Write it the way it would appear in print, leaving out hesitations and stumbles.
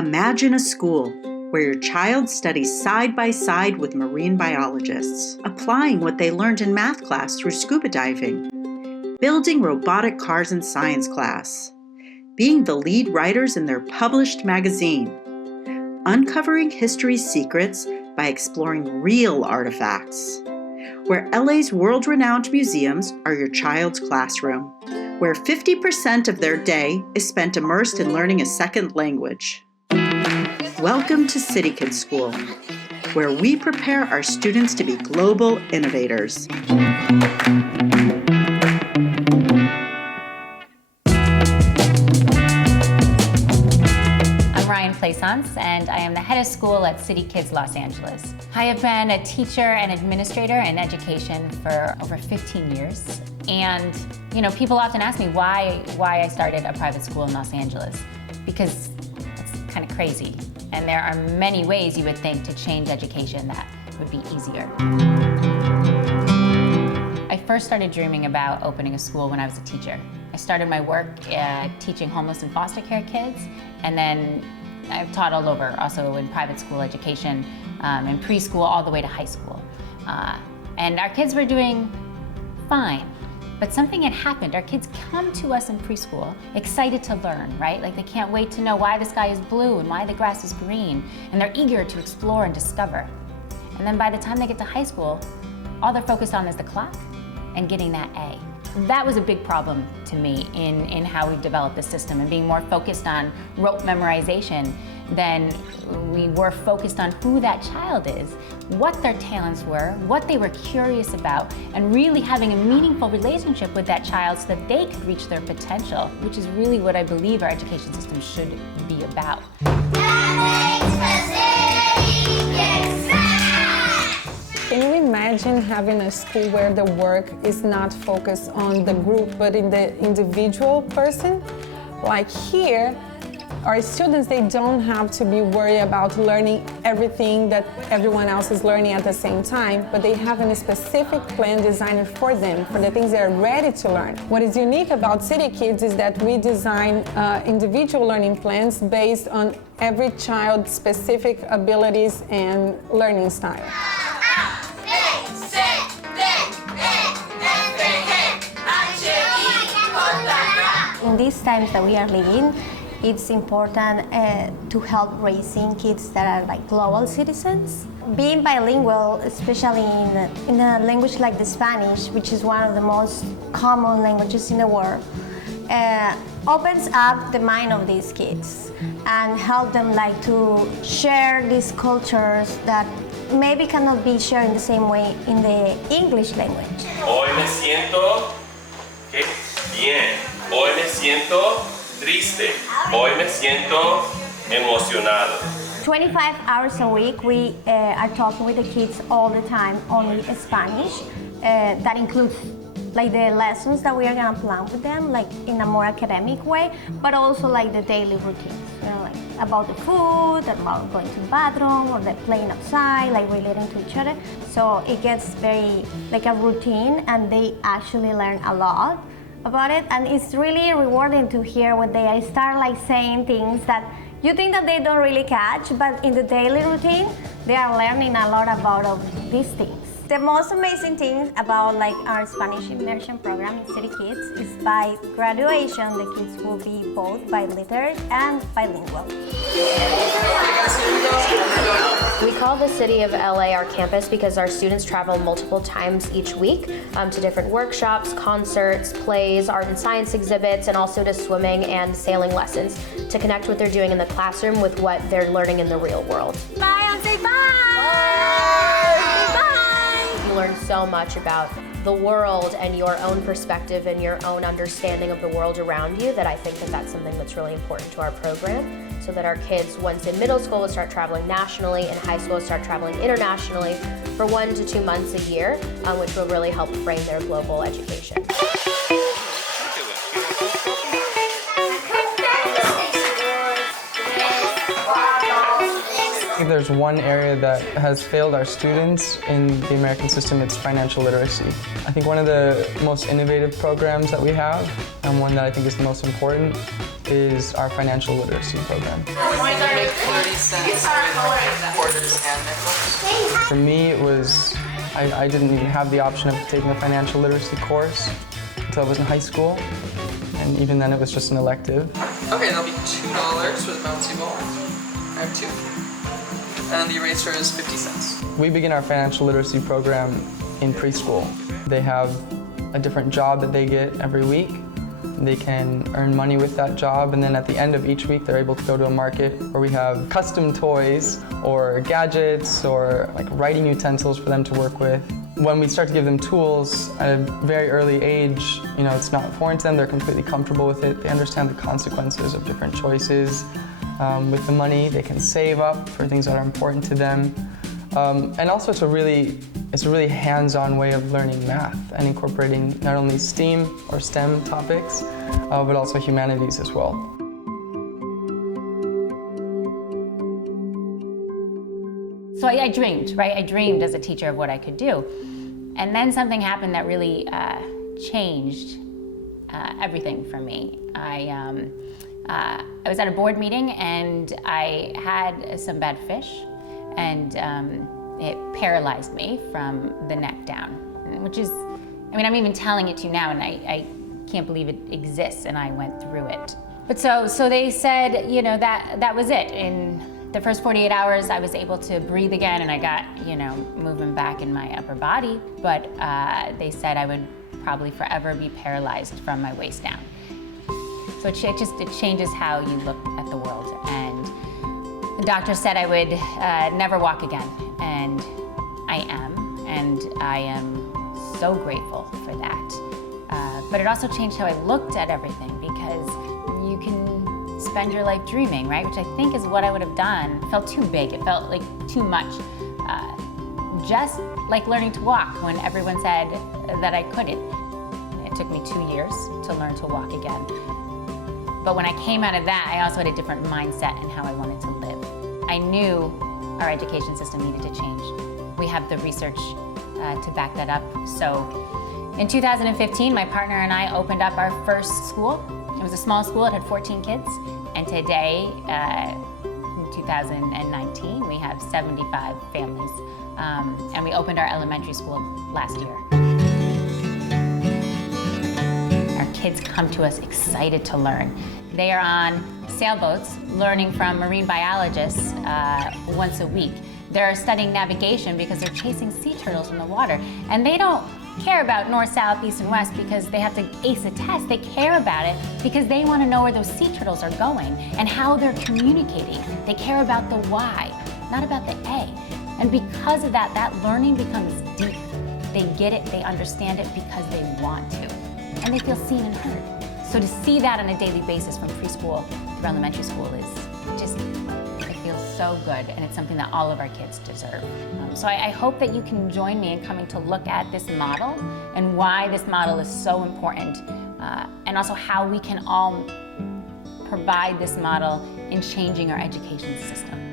Imagine a school where your child studies side by side with marine biologists, applying what they learned in math class through scuba diving, building robotic cars in science class, being the lead writers in their published magazine, uncovering history's secrets by exploring real artifacts, where LA's world-renowned museums are your child's classroom, where 50% of their day is spent immersed in learning a second language. Welcome to City Kids School, where we prepare our students to be global innovators. Ryan Plaisance, and I am the head of school at City Kids Los Angeles. I have been a teacher and administrator in education for over 15 years. And people often ask me why I started a private school in Los Angeles, because it's kind of crazy. And there are many ways you would think to change education that would be easier. I first started dreaming about opening a school when I was a teacher. I started my work teaching homeless and foster care kids, and then I've taught all over, also in private school education, in preschool all the way to high school. And our kids were doing fine, but something had happened. Our kids come to us in preschool excited to learn, right? Like they can't wait to know why the sky is blue and why the grass is green, and they're eager to explore and discover. And then by the time they get to high school, all they're focused on is the clock and getting that A. That was a big problem to me in how we developed the system, and being more focused on rote memorization than we were focused on who that child is, what their talents were, what they were curious about, and really having a meaningful relationship with that child so that they could reach their potential, which is really what I believe our education system should be about. Can you imagine having a school where the work is not focused on the group but in the individual person? Like here, our students, they don't have to be worried about learning everything that everyone else is learning at the same time, but they have a specific plan designed for them, for the things they're ready to learn. What is unique about City Kids is that we design individual learning plans based on every child's specific abilities and learning style. In these times that we are living, it's important to help raising kids that are like global citizens. Being bilingual, especially in a language like the Spanish, which is one of the most common languages in the world, opens up the mind of these kids and help them like to share these cultures that maybe cannot be shared in the same way in the English language. Hoy me siento bien. Hoy me siento triste. Hoy me siento emocionado. 25 hours a week, we are talking with the kids all the time, only Spanish. That includes like the lessons that we are gonna plan with them, like in a more academic way, but also like the daily routines, like about the food, about going to the bathroom, or the playing outside, like relating to each other. So it gets very like a routine, and they actually learn a lot about it, and it's really rewarding to hear when they start like saying things that you think that they don't really catch, but in the daily routine, they are learning a lot about these things. The most amazing thing about like our Spanish immersion program in City Kids is by graduation, the kids will be both biliterate and bilingual. We call the city of LA our campus because our students travel multiple times each week to different workshops, concerts, plays, art and science exhibits, and also to swimming and sailing lessons to connect what they're doing in the classroom with what they're learning in the real world. Bye, and say bye! You learn so much about the world and your own perspective and your own understanding of the world around you that I think that that's something that's really important to our program, so that our kids, once in middle school, will start traveling nationally, and high school will start traveling internationally for 1 to 2 months a year, which will really help frame their global education. If there's one area that has failed our students in the American system, it's financial literacy. I think one of the most innovative programs that we have, and one that I think is the most important, is our financial literacy program. Make 30 cents with quarters and nickels. For me, it was, I didn't even have the option of taking a financial literacy course until I was in high school. And even then, it was just an elective. Okay, that'll be $2 for the bouncy ball. I have 2. And the eraser is 50 cents. We begin our financial literacy program in preschool. They have a different job that they get every week. They can earn money with that job, and then at the end of each week, they're able to go to a market where we have custom toys or gadgets or like writing utensils for them to work with. When we start to give them tools at a very early age, you know, it's not foreign to them, they're completely comfortable with it. They understand the consequences of different choices. With the money, they can save up for things that are important to them. And also it's a really hands-on way of learning math and incorporating not only STEAM or STEM topics, but also humanities as well. So I dreamed, right? I dreamed as a teacher of what I could do. And then something happened that really changed everything for me. I was at a board meeting and I had some bad fish, and it paralyzed me from the neck down, which is, I mean, I'm even telling it to you now and I can't believe it exists, and I went through it. But so they said, you know, that was it. In the first 48 hours, I was able to breathe again and I got, you know, movement back in my upper body, but they said I would probably forever be paralyzed from my waist down. So it changes how you look at the world. And the doctor said I would never walk again, and I am so grateful for that. But it also changed how I looked at everything, because you can spend your life dreaming, right? Which I think is what I would have done. It felt too big, it felt like too much. Just like learning to walk when everyone said that I couldn't. It took me 2 years to learn to walk again. But when I came out of that, I also had a different mindset in how I wanted to live. I knew our education system needed to change. We have the research to back that up. So in 2015, my partner and I opened up our first school. It was a small school, it had 14 kids. And today, in 2019, we have 75 families. And we opened our elementary school last year. Kids come to us excited to learn. They are on sailboats learning from marine biologists once a week. They're studying navigation because they're chasing sea turtles in the water. And they don't care about north, south, east, and west because they have to ace a test. They care about it because they want to know where those sea turtles are going and how they're communicating. They care about the why, not about the A. And because of that, that learning becomes deep. They get it, they understand it because they want to. And they feel seen and heard. So to see that on a daily basis from preschool through elementary school is just, it feels so good, and it's something that all of our kids deserve. So I hope that you can join me in coming to look at this model and why this model is so important, and also how we can all provide this model in changing our education system.